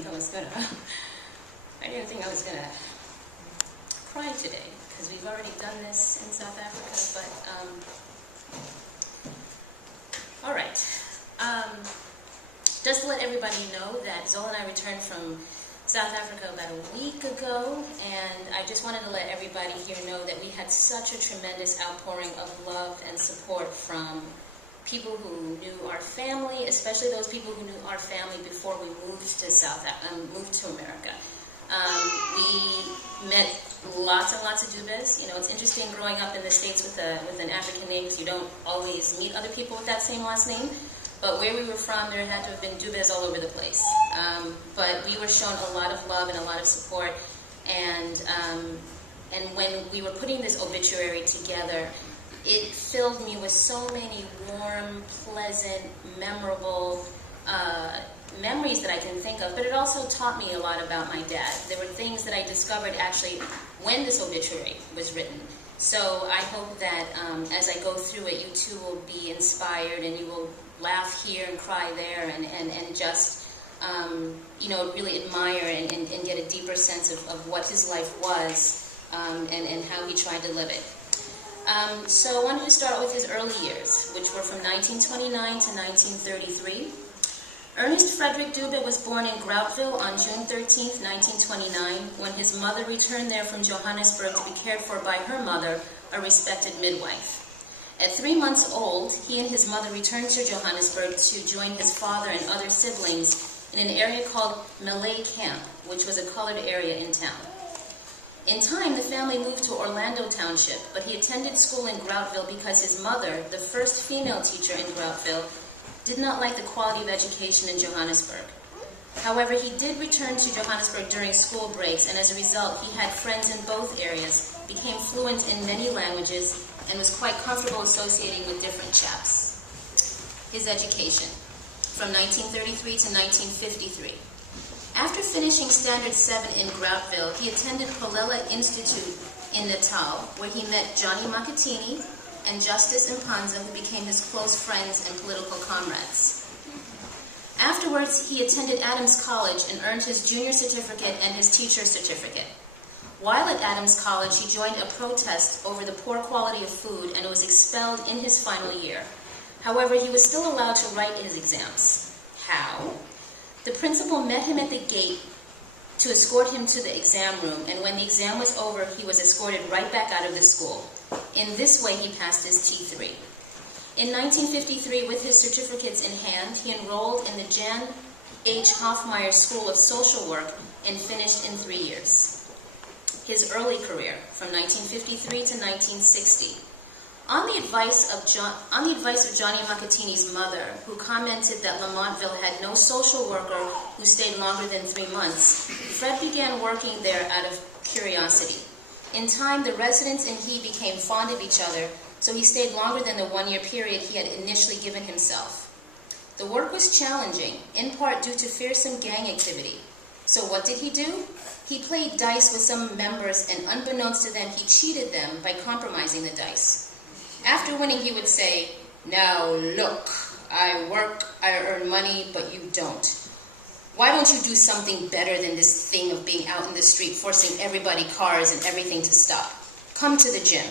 think I was gonna cry today, because we've already done this in South Africa, but, all right. Just to let everybody know that Zola and I returned from South Africa about a week ago, and I just wanted to let everybody here know that we had such a tremendous outpouring of love and support from people who knew our family, especially those people who knew our family before we moved to America. We met lots and lots of Dubes. You know, it's interesting growing up in the States with an African name, because you don't always meet other people with that same last name. But where we were from, there had to have been Dubes all over the place. But we were shown a lot of love and a lot of support. And when we were putting this obituary together, it filled me with so many warm, pleasant, memorable memories that I can think of. But it also taught me a lot about my dad. There were things that I discovered actually when this obituary was written. So I hope that as I go through it, you too will be inspired, and you will laugh here and cry there, and just you know, really admire and get a deeper sense of what his life was, and how he tried to live it. So I wanted to start with his early years, which were from 1929 to 1933. Ernest Frederick Dube was born in Groutville on June 13, 1929, when his mother returned there from Johannesburg to be cared for by her mother, a respected midwife. At 3 months old, he and his mother returned to Johannesburg to join his father and other siblings in an area called Malay Camp, which was a colored area in town. In time, the family moved to Orlando Township, but he attended school in Groutville because his mother, the first female teacher in Groutville, did not like the quality of education in Johannesburg. However, he did return to Johannesburg during school breaks, and as a result, he had friends in both areas, became fluent in many languages, and was quite comfortable associating with different chaps. His education, from 1933 to 1953. After finishing Standard 7 in Groutville, he attended Palela Institute in Natal, where he met Johnny Makatini and Justice Mpanza, who became his close friends and political comrades. Afterwards, he attended Adams College and earned his junior certificate and his teacher's certificate. While at Adams College, he joined a protest over the poor quality of food and was expelled in his final year. However, he was still allowed to write his exams. How? The principal met him at the gate to escort him to the exam room, and when the exam was over, he was escorted right back out of the school. In this way, he passed his T3. In 1953, with his certificates in hand, he enrolled in the Jan H. Hoffmeyer School of Social Work and finished in 3 years. His early career, from 1953 to 1960. On the advice of Johnny Makatini's mother, who commented that Lamontville had no social worker who stayed longer than 3 months, Fred began working there out of curiosity. In time, the residents and he became fond of each other, so he stayed longer than the 1-year period he had initially given himself. The work was challenging, in part due to fearsome gang activity. So what did he do? He played dice with some members, and unbeknownst to them, he cheated them by compromising the dice. After winning, he would say, "Now look, I work, I earn money, but you don't. Why don't you do something better than this thing of being out in the street, forcing everybody, cars, and everything to stop? Come to the gym."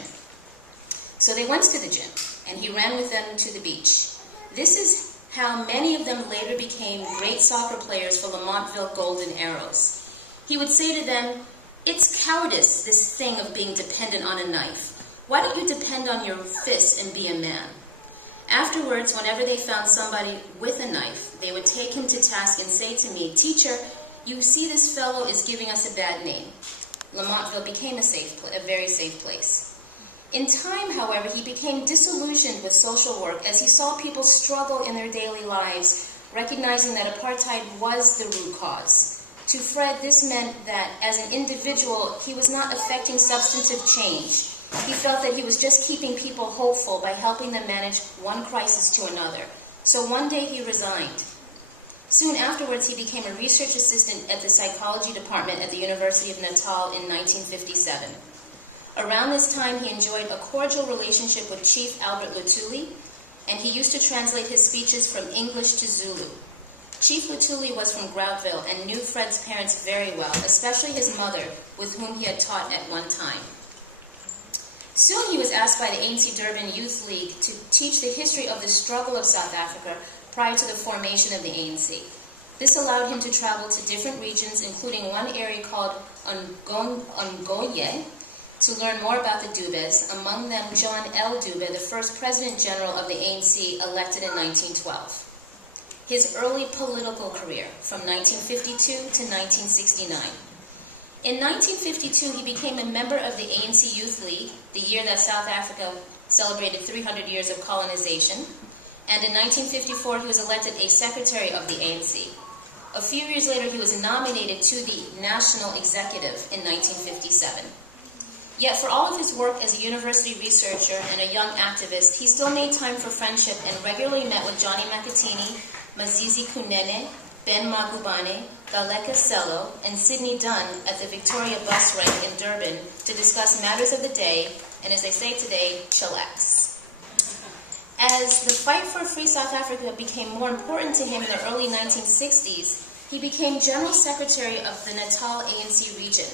So they went to the gym, and he ran with them to the beach. This is how many of them later became great soccer players for Lamontville Golden Arrows. He would say to them, "It's cowardice, this thing of being dependent on a knife. Why don't you depend on your fists and be a man?" Afterwards, whenever they found somebody with a knife, they would take him to task and say to me, "Teacher, you see this fellow is giving us a bad name." Lamontville became a very safe place. In time, however, he became disillusioned with social work as he saw people struggle in their daily lives, recognizing that apartheid was the root cause. To Fred, this meant that as an individual, he was not affecting substantive change. He felt that he was just keeping people hopeful by helping them manage one crisis to another. So one day he resigned. Soon afterwards, he became a research assistant at the psychology department at the University of Natal in 1957. Around this time, he enjoyed a cordial relationship with Chief Albert Lutuli, and he used to translate his speeches from English to Zulu. Chief Lutuli was from Groutville and knew Fred's parents very well, especially his mother, with whom he had taught at one time. Soon he was asked by the ANC Durban Youth League to teach the history of the struggle of South Africa prior to the formation of the ANC. This allowed him to travel to different regions, including one area called Ongoye, to learn more about the Dubes, among them John L. Dube, the first President General of the ANC, elected in 1912. His early political career, from 1952 to 1969. In 1952, he became a member of the ANC Youth League, the year that South Africa celebrated 300 years of colonization, and in 1954, he was elected a secretary of the ANC. A few years later, he was nominated to the National Executive in 1957. Yet for all of his work as a university researcher and a young activist, he still made time for friendship and regularly met with Johnny Makatini, Mazizi Kunene, Ben Magubane, Galeka Sello, and Sidney Dunn at the Victoria bus rank in Durban to discuss matters of the day, and as they say today, chillax. As the fight for free South Africa became more important to him in the early 1960s, he became General Secretary of the Natal ANC region.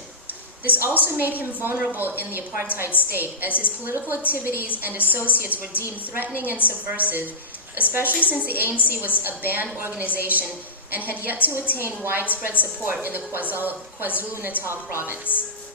This also made him vulnerable in the apartheid state, as his political activities and associates were deemed threatening and subversive, especially since the ANC was a banned organization and had yet to attain widespread support in the KwaZulu-Natal province.